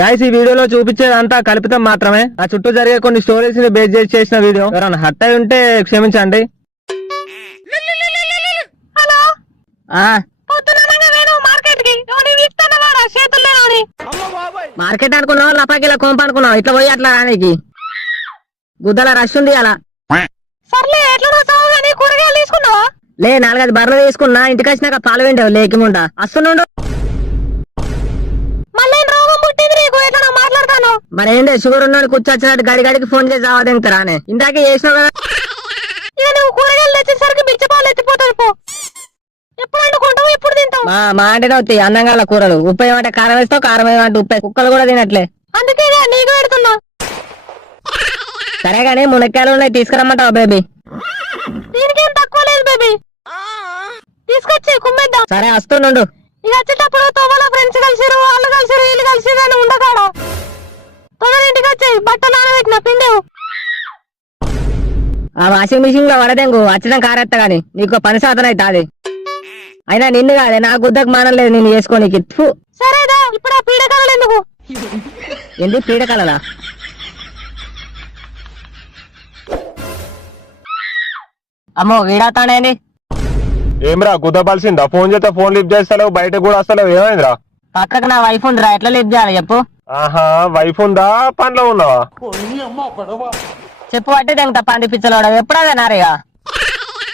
Guys ఈ వీడియోలో చూపించేదంతా కల్పితం మాత్రమే. ఆ చుట్టూ జరిగే కొన్ని స్టోరీస్ ని బేస్ చేసి చేసిన వీడియో. ఎవరైనా హర్ట్ అయి ఉంటే క్షమించండి. మార్కెట్ అనుకున్నావు లపాకిలా కోంప అనుకున్నావు ఇట్లా పోయి అట్లా రానికి గుద్దల రష్ ఉంది అలా. సర్లే ఎట్లా కానీ కూరగాయలు తీసుకున్నావా? లే 4-5 బర్రెలు తీసుకున్నా. ఇంటికి వచ్చినాక పాలు వింటావు లేకిముండా అస్తుండు. మళ్ళీ రోగం పుట్టింది నీకు, ఎట్లా మాట్లాడతాను? మరి ఏంటి షుగర్ ఉన్నాడు కూర్చొచ్చినట్టు గడిగడికి ఫోన్ చేసి ఆవదింగుతారానే. ఇందాకే చేసినావు కదా. ఇక నువ్వు కూరగాయలు తెచ్చేసరికి బిచ్చపాలు ఎత్తిపోతాడు పో. ఎప్పుడు వండుకుంటావు ఎప్పుడు తింటావు? మా అంటేనే వస్తాయి అన్నంగాల కూరలు. ఉప్పు ఏమంటే కారం వేస్తావు, కారం ఏమంటే ఉప్పు. కుక్కలు కూడా తినట్లే. అందుకే నీకు పెడుతున్నా. సరే గానీ మునక్కాయలు ఉన్నాయి తీసుకురమ్మంటావా బేబీ? దీనికేం తక్కువ లేదు బేబీ, తీసుకొచ్చి కుమ్మేద్దాం. సరే వస్తుండు. ఇక వచ్చేటప్పుడు తోమలో ఫ్రెండ్స్ కలిసిరు, వాళ్ళు కలిసిరు, వీళ్ళు కలిసిరు అని ఉండకాడా. తొందర ఇంటికి వచ్చాయి, బట్టలు నానబెట్టిన పిండేవు. ఆ వాషింగ్ మిషన్ లో వడదెంగు వచ్చడం కారెత్త గాని నీకు పని సాధన అయితే అది. అయినా నిన్ను కాదే నా గుద్దకు మానం లేదు నేను చేసుకోనికి. సరేదా ఇప్పుడు ఆ పీడకలలు ఎందుకు? ఎందుకు పీడకలలా? అమ్మో వీడాతానేంది? ఏమ్రా గుద్దపలిసిందా? ఫోన్ చేస్తే ఫోన్ లిఫ్ట్ చేస్తలేవు, బయటకు కూడా వస్తలేవు, ఏమైందిరా? పక్కకు నా వైఫ్ ఉందిరా, ఎట్లా లిఫ్ట్ చేయాలి చెప్పు? ఆహా వైఫ్ ఉందా, పనిలో ఉన్నావా? చెప్పు అంటే దెంగ పంది పిచ్చలోడ ఎప్పుడదే నారిగా.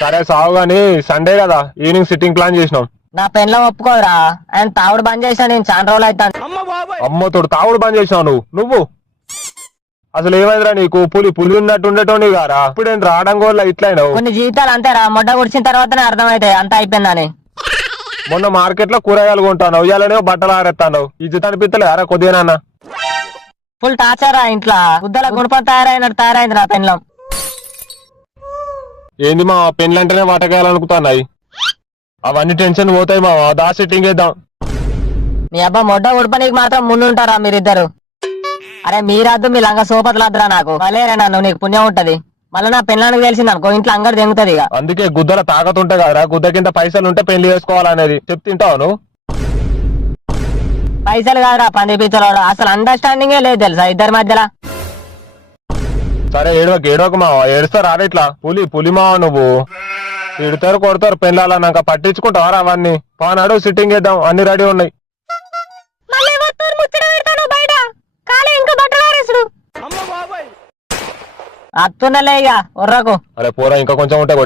సరే సావు గాని సండే కదా ఈవినింగ్ సిట్టింగ్ ప్లాన్ చేసినాం. నా పెన్లో ఒప్పుకోదురా, ఆయన తాగుడు బంద్ చేసినా నేను చాలా రోజులు అవుతాను. అమ్మతోడు తాగుడు బంద్ చేసినావు నువ్వు అసలు ఏమైందిరా నీకు? పులి ఉన్నట్టు ఉండేటోని గారా, ఇప్పుడు నేను రావడం కూడా ఇట్లయినావు. కొన్ని జీవితాలు అంతేరా, మొడ్డ గుడిచిన తర్వాతనే అర్థమైతాయి అంత అయిపోయిందని. మొన్న మార్కెట్ లో కూరగాయలు కొంటాను, ఇయ్యాలనే బట్టలు ఆరేస్తాను. ఇజ్జత్ అనిపిస్తలే అరా కొద్దిగా? ఫుల్ టార్చరా ఇంట్లో. గుద్దల గుణపం తయారైనట్టు తయారైంది నా పెన్లం. ఏంది మా పెన్లంటేనే వాటకాయాలనుకుతున్నాయి. అవన్నీ టెన్షన్ పోతాయి మా, దా సెట్టింగ్ వేద్దాం. మీ అబ్బా మొడ్డ ఉడపనికి మాత్రం ముందుంటారా మీరిద్దరు? అరే మీరద్దు మీ లంగా సోపతులు వద్దురా నాకు. మలేరా నన్ను, నీకు పుణ్యం ఉంటది. మళ్ళీ నా పెళ్ళానికి తెలిసింది అనుకో ఇంట్లో అంగడి తెంగుతుంది ఇక. అందుకే గుద్దల తాకతుంటే కదరా, గుద్ద కింద పైసలు ఉంటే పెళ్లి చేసుకోవాలనేది. చెప్తింటావు నువ్వు? పైసలు కాదురా పంది పిచ్చలోడు, అసలు అండర్స్టాండింగే లేదు తెలుసా ఇద్దరి మధ్యలో. సరే ఏడవక మావా, ఏడుస్తారు రాడు ఇట్లా. పులి మావా నువ్వు. తిడతారు కొడతారు పెళ్ళాలన్నాక పట్టించుకుంటావారా అవన్నీ? పానాడు సిట్టింగ్ వేద్దాం, అన్ని రెడీ ఉన్నాయి. మళ్ళీ వస్తారు ముచ్చట పెడతాను బయట, కాలే ఇంకా బట్టలు ఆరేసుడు. అత్తుండలే ఇక ఉర్రకు. అరే పోరా ఇంకా కొంచెం ఉంటే